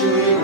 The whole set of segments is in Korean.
true.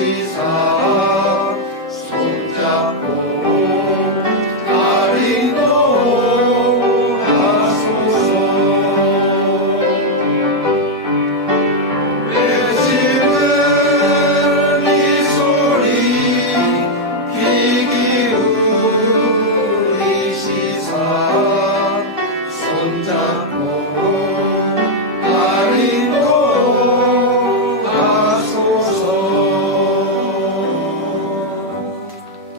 지사 손잡고 아리도 하소서. 외집은 이 소리 귀 기울이시사 손잡고